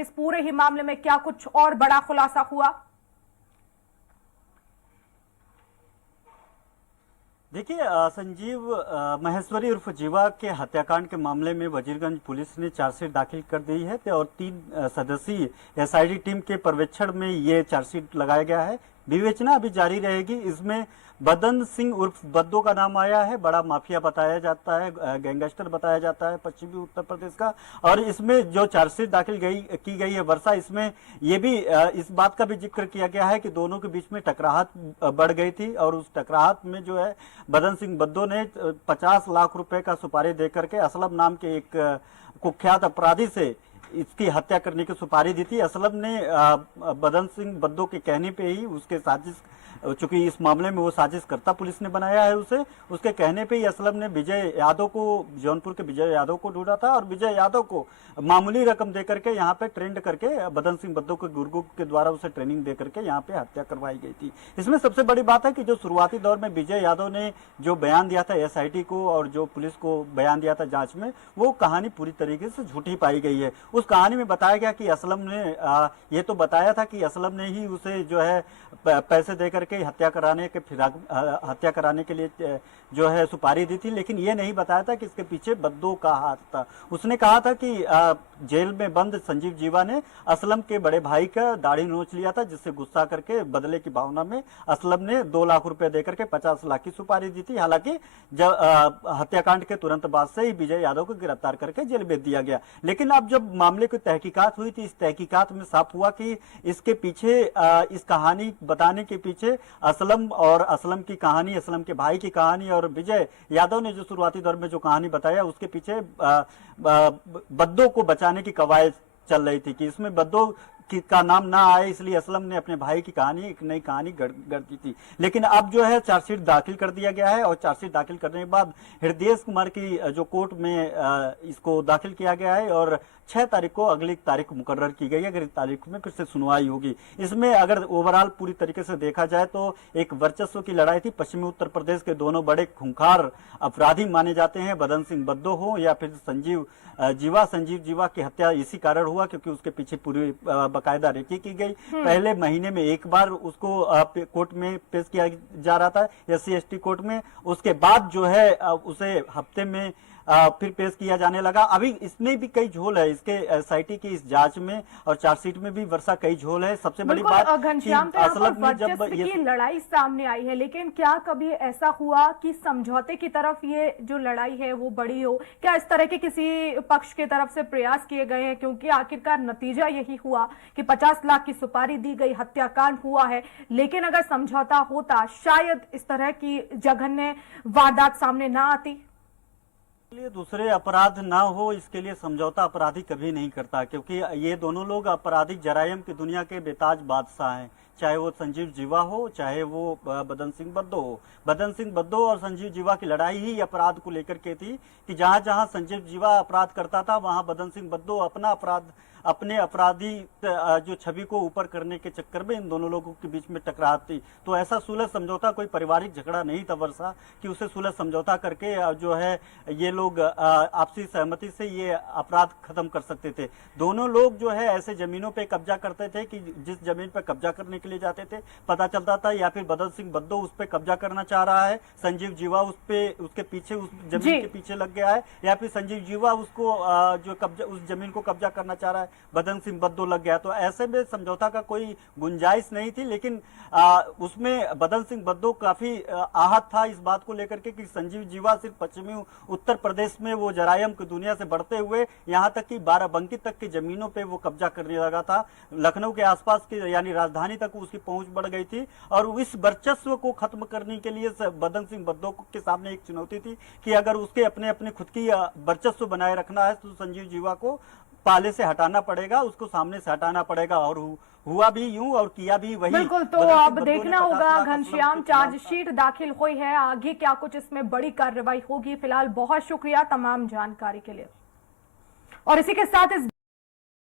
इस पूरे ही मामले में क्या कुछ और बड़ा खुलासा हुआ? देखिए, संजीव महेश्वरी उर्फ जीवा के हत्याकांड के मामले में वजीरगंज पुलिस ने चार्जशीट दाखिल कर दी है और 3 सदस्यीय एसआईटी टीम के पर्यवेक्षण में ये चार्जशीट लगाया गया है। विवेचना अभी जारी रहेगी। इसमें बदन सिंह उर्फ बद्दो का नाम आया है। बड़ा माफिया बताया जाता है, गैंगस्टर बताया जाता है पश्चिमी उत्तर प्रदेश का। और इसमें जो चार्जशीट दाखिल की गई है वर्षा, इसमें ये भी इस बात का भी जिक्र किया गया है कि दोनों के बीच में टकराहट बढ़ गई थी और उस टकराहट में जो है बदन सिंह बद्दो ने 50 लाख रुपए का सुपारी देकर के असलम नाम के एक कुख्यात अपराधी से इसकी हत्या करने की सुपारी दी थी। असलम ने बदन सिंह बद्दो के कहने पे ही उसके साजिश, चूंकि इस मामले में वो साजिश करता पुलिस ने बनाया है उसे, उसके कहने पे ही असलम ने विजय यादव को, जौनपुर के विजय यादव को ढूंढा था और विजय यादव को मामूली रकम देकर के यहाँ पे ट्रेंड करके बदन सिंह बद्दो के गुर्गो के द्वारा उसे ट्रेनिंग देकर के यहाँ पे हत्या करवाई गई थी। इसमें सबसे बड़ी बात है कि जो शुरुआती दौर में विजय यादव ने जो बयान दिया था एसआईटी को और जो पुलिस को बयान दिया था जांच में, वो कहानी पूरी तरीके से झूठी पाई गई है। उस कहानी में बताया गया कि असलम ने ये तो बताया था कि असलम ने ही उसे जो है पैसे देकर के हत्या कराने के लिए जो है सुपारी दी थी, लेकिन ये नहीं बताया था कि इसके पीछे बद्दो का हाथ था। उसने कहा था कि जेल में बंद संजीव जीवा ने असलम के बड़े भाई का दाढ़ी नोच लिया था, जिससे गुस्सा करके बदले की भावना में असलम ने 2 लाख रुपए देकर के 50 लाख की सुपारी दी थी। हालांकि जब हत्याकांड के तुरंत बाद से ही विजय यादव को गिरफ्तार करके जेल भेज दिया गया। लेकिन अब जब मामले की तहकीकात हुई थी, इस तहकीकात में साफ हुआ कि इसके पीछे, इस कहानी बताने के पीछे असलम और असलम की कहानी, असलम के भाई की कहानी और विजय यादव ने जो शुरुआती दौर में जो कहानी बताया, उसके पीछे बद्दो को बचाने की कवायद चल रही थी कि इसमें बद्दो का नाम ना आए, इसलिए असलम ने अपने भाई की कहानी, एक नई कहानी गढ़ दी थी। लेकिन अब जो है चार्जशीट दाखिल कर दिया गया है और चार्जशीट दाखिल करने के बाद हृदय कुमार की जो कोर्ट में इसको दाखिल किया गया है और 6 तारीख को अगली तारीख मुकर्रर की गई है। अगली तारीख में फिर से सुनवाई होगी। इसमें अगर ओवरऑल पूरी तरीके से देखा जाए तो एक वर्चस्व की लड़ाई थी। पश्चिमी उत्तर प्रदेश के दोनों बड़े खूंखार अपराधी माने जाते हैं, बदन सिंह बद्दो हो या फिर संजीव जीवा की हत्या इसी कारण हुआ क्योंकि उसके पीछे पूरी बाकायदा रेकी की गई। पहले महीने में एक बार उसको कोर्ट में पेश किया जा रहा था, SC/ST कोर्ट में। उसके बाद जो है उसे हफ्ते में फिर पेश किया जाने लगा। अभी इसमें भी कई झोल है, इसके एसआईटी की इस जांच में और चार्जशीट में भी वर्षा कई झोल है। सबसे बड़ी बात घनश्याम, तो असलम में जब ये लड़ाई सामने आई है, लेकिन क्या कभी ऐसा हुआ कि समझौते की तरफ ये जो लड़ाई है वो बड़ी हो? क्या इस तरह के किसी पक्ष की तरफ से प्रयास किए गए हैं? क्योंकि आखिरकार नतीजा यही हुआ कि 50 लाख की सुपारी दी गई, हत्याकांड हुआ है। लेकिन अगर समझौता होता, शायद इस तरह की जघन्य वारदात सामने ना आती। लिए दूसरे अपराध ना हो, इसके लिए समझौता अपराधी कभी नहीं करता, क्योंकि ये दोनों लोग आपराधिक जरायम की दुनिया के बेताज बादशाह हैं। चाहे वो संजीव जीवा हो, चाहे वो बदन सिंह बद्दो हो। बदन सिंह बद्दो और संजीव जीवा की लड़ाई ही अपराध को लेकर के थी कि जहां जहां संजीव जीवा अपराध करता था, वहां बदन सिंह बद्दो अपने अपराधी जो छवि को ऊपर करने के चक्कर में इन दोनों लोगों के बीच में टकराव थी। तो ऐसा सुलह समझौता, कोई पारिवारिक झगड़ा नहीं था वर्षा कि उसे सुलह समझौता करके जो है ये लोग आपसी सहमति से ये अपराध खत्म कर सकते थे। दोनों लोग जो है ऐसे जमीनों पे कब्जा करते थे कि जिस जमीन पे कब्जा करने के लिए जाते थे पता चलता था या फिर बदन सिंह बद्दो उस पे कब्जा करना चाह रहा है, संजीव जीवा उसके पीछे, उस जमीन के पीछे लग गया है, या फिर संजीव जीवा उसको उस जमीन को कब्जा करना चाह रहा है, बदन सिंह बद्दो लग गया। तो ऐसे में समझौता का कोई गुंजाइश नहीं थी। लेकिन उसमें बदन सिंह बद्दो काफी आहत था इस बात को लेकर के कि संजीव जीवा सिर्फ पश्चिमी उत्तर प्रदेश में वो जरायम की दुनिया से बढ़ते हुए यहाँ तक कि बाराबंकी तक की जमीनों पे वो कब्जा करने लगा था। लखनऊ के आसपास की यानी राजधानी तक उसकी पहुंच बढ़ गई थी और इस वर्चस्व को खत्म करने के लिए बदन सिंह बद्दो के सामने एक चुनौती थी कि अगर उसके अपने खुद की वर्चस्व बनाए रखना है तो संजीव जीवा को पाले से हटाना पड़ेगा, उसको सामने से हटाना पड़ेगा। और हुआ भी यूं और किया भी वही। बिल्कुल, तो अब देखना होगा घनश्याम, चार्जशीट दाखिल हुई है, आगे क्या कुछ इसमें बड़ी कार्रवाई होगी। फिलहाल बहुत शुक्रिया तमाम जानकारी के लिए। और इसी के साथ इस